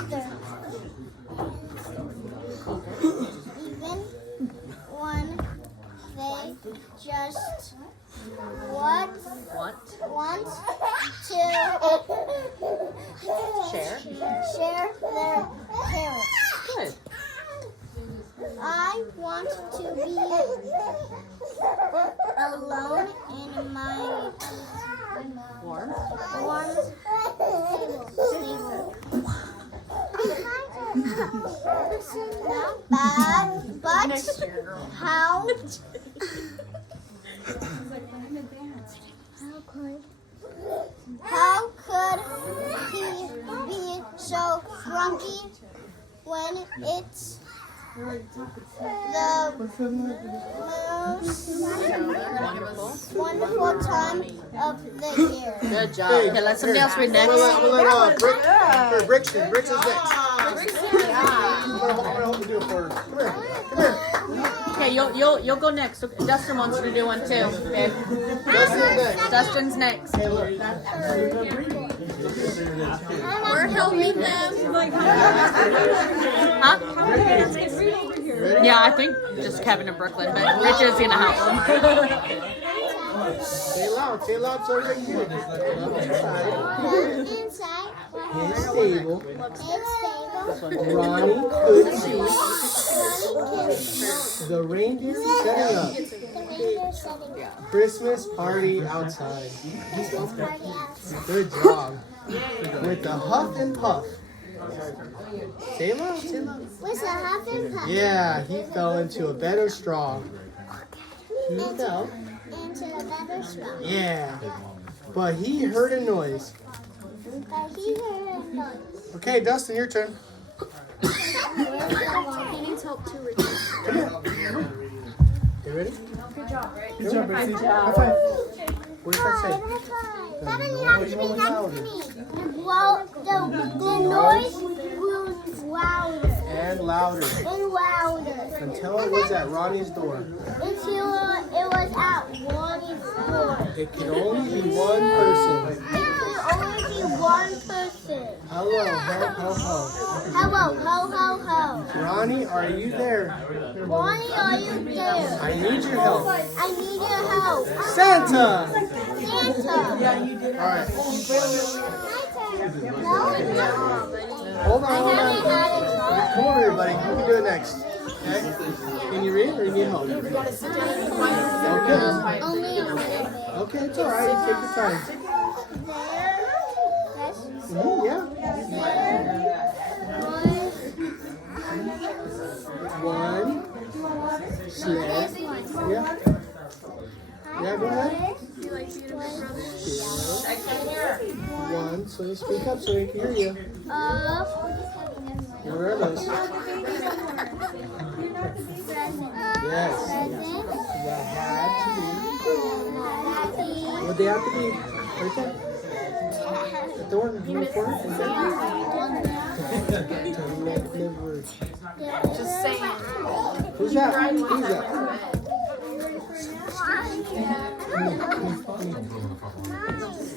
either. Even when they just want to Share. share their parents. Good. I want to be alone in my Warm. stable. But how could he be so grumpy when it's the most wonderful time of the year? Good job. Okay, let somebody else read next. We'll let Brixton is next. I'm gonna help you do it for her. Come here. Okay, you'll go next. Okay, Dustin wants to do one too. Okay. Dustin's next. Hey, look. We're helping them. Huh? Yeah, I think just Kevin and Brooklyn, but Rich is gonna help them. Say loud so everybody can hear. Inside. His stable. Ronnie could see the reindeer setting up. Christmas party outside. Good job. With the huff and puff. Say loud. What's a huff and puff? Yeah, he fell into a bed of straw. He fell. Into the better straw. Yeah. But he heard a noise. But he heard a noise. Okay, Dustin, your turn. He needs help too, Richard. Come here. You ready? Good job. Good job, Betsy. High five. What does that say? Devin, you have to be next to me. Well, the noise grew louder. And louder. And louder. Until it was at Ronnie's door. Until it was at Ronnie's door. It could only be one person. It could only be one person. Hello, ho. Hello, ho, ho, ho. Ronnie, are you there? Ronnie, are you there? I need your help. I need your help. Santa! Santa. All right. No? Hold on. I haven't had it. Come over here, buddy. You can do it next. Okay? Can you read or you need help? Okay. Only a little bit. Okay, it's all right. Take your time. Yeah. One. Sled. Yeah. Yeah, go ahead. One. So speak up so we can hear you. Where are those? Yes. That had to be. What they have to be? Right there. At the one in the corner. Just saying. Who's that? Who's that?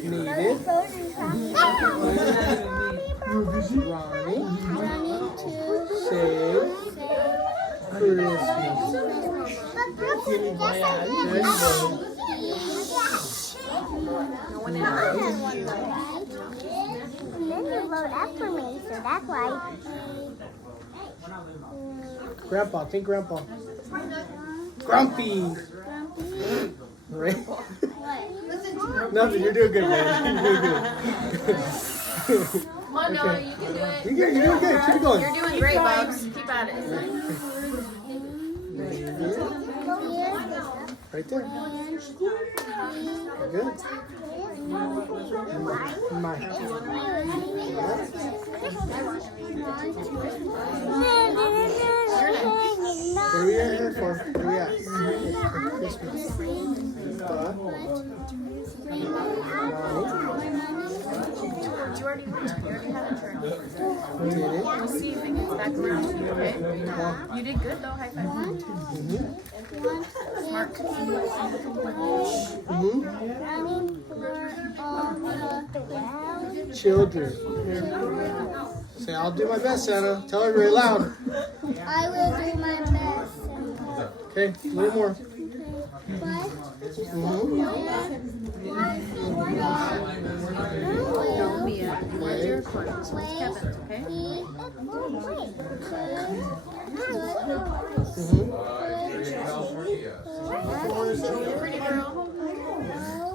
Needed. Ronnie. Save Christmas. No one else has one though. And then you wrote after me, so that's why. Grandpa, think Grandpa. Grumpy. Right? Nothing, you're doing good, man. You're doing good. Come on, Noah, you can do it. You're doing good. Keep going. You're doing great, Bubs. Keep at it. Right there. Good. Mine. What are we here for? Where are we at? Christmas. You already went. You already had a turn. We did it. We'll see if it gets back around to you, okay? You did good, though. High five. Smart. Children. Say, I'll do my best, Santa. Tell her very loud. I will do my best. Okay, a little more. Mia, where's your recording? This one's Kevin's, okay?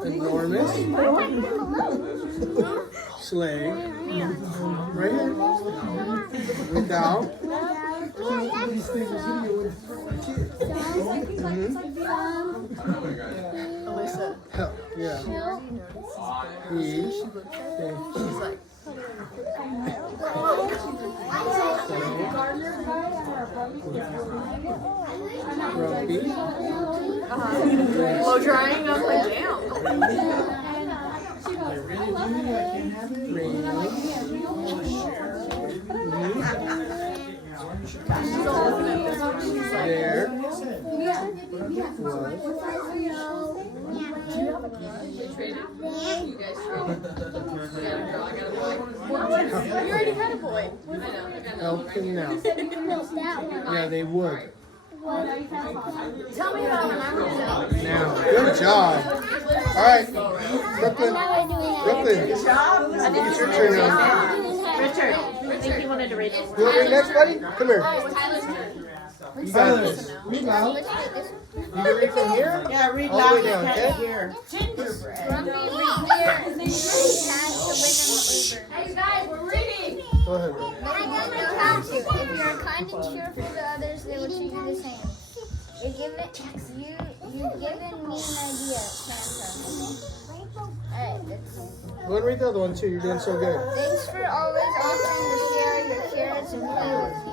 Enormous. Sleigh. Right here. Without. Help. Yeah. Ease. Okay. Grumpy. Blow drying up a jam. There. You already had a boy. Helping now. Yeah, they would. Tell me about when I was young. Now, good job. All right, Brooklyn. Brooklyn, it's your turn now. Richard, I think he wanted to read this. You want to read next, buddy? Come here. Tyler's turn. You got this. Read loud. You can read from here? Yeah, read All the loud. way down, okay? Here. Hey, you guys, we're reading. Go ahead. I don't know how to. If you're kind and cheerful to others, they will treat you the same. You've given me an idea, Santa. Alright, that's You want to read the other one too? You're doing so good. thanks for always offering to share your carrots and play with me.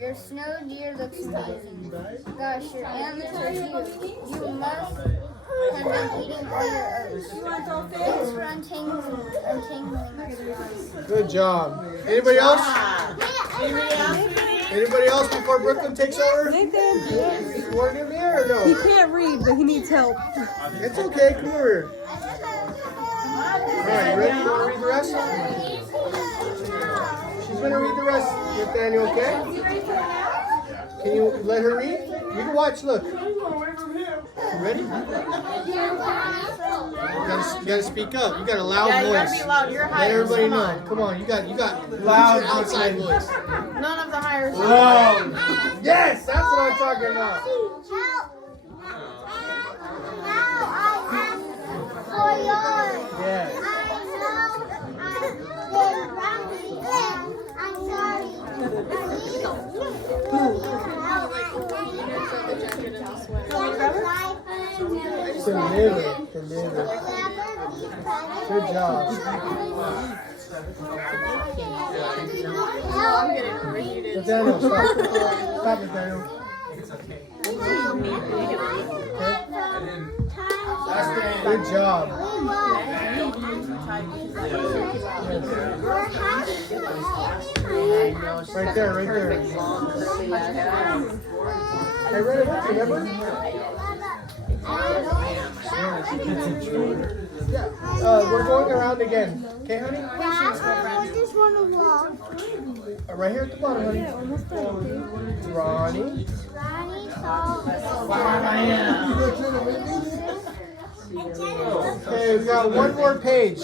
Your snow deer looks amazing. Gosh, your antlers are huge. You must have been eating all your oats. Thanks for untangling us. Good job. Anybody else? Anybody else before Brooklyn takes over? Nathan, You want to do me or he no? can't read, but he needs help. It's okay. Come over. All right, you ready? You want to read the rest? She's going to read the rest, Nathaniel, okay? Can you let her read? You can watch, look. You ready? You gotta speak up. You got a loud Yeah, you gotta voice. be loud. You're Let higher. everybody Come know. on. Come on, you got Loud outside voice. None of the higher. Yes, that's what I'm talking about. Yes. Deliver. Good job. Nathaniel, stop. Stop, Nathaniel. Okay. Good job. Right there, right there. I read it with you, remember? We're going around again. Okay, honey? Right here at the bottom, honey. Ronnie. Okay, we got one more page.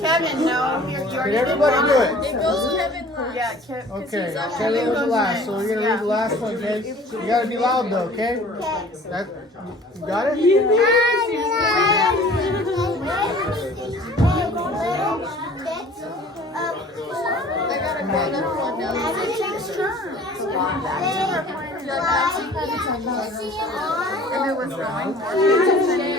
Kevin, no. You Can already everybody do it? goes Kevin. Yeah, Kevin. Okay, Kevin was the last, so we're gonna read the last one, okay? You gotta be loud though, okay? That, you got it? Everyone's going.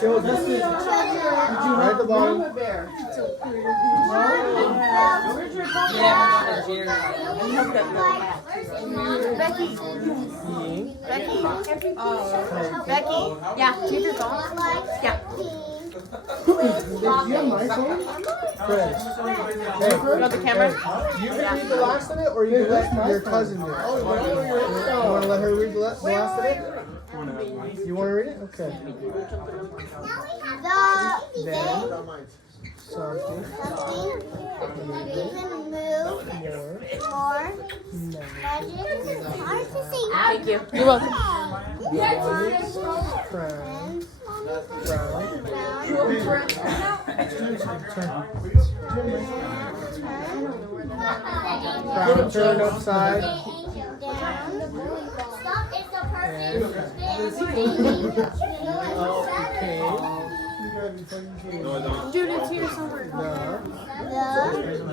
Show this is right at the bottom. Becky. Becky. Becky. Yeah. Do you have your phone? Yeah. Do you have my phone? Fred. Hey, You want the camera? Hey, you can read the last of it, or you can let your cousin do it. You want to let her read the last of it? You want to read it? Okay. Then something You can move more magic. It's hard to say. Thank you. You're welcome. crown, crown turned upside Down. Stop. It's the Dude, it's here somewhere.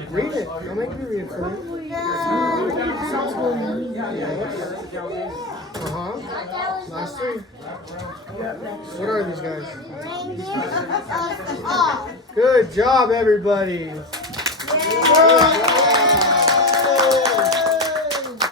Read it. Don't make me read it for you. Last three. What are these guys? Good job, everybody.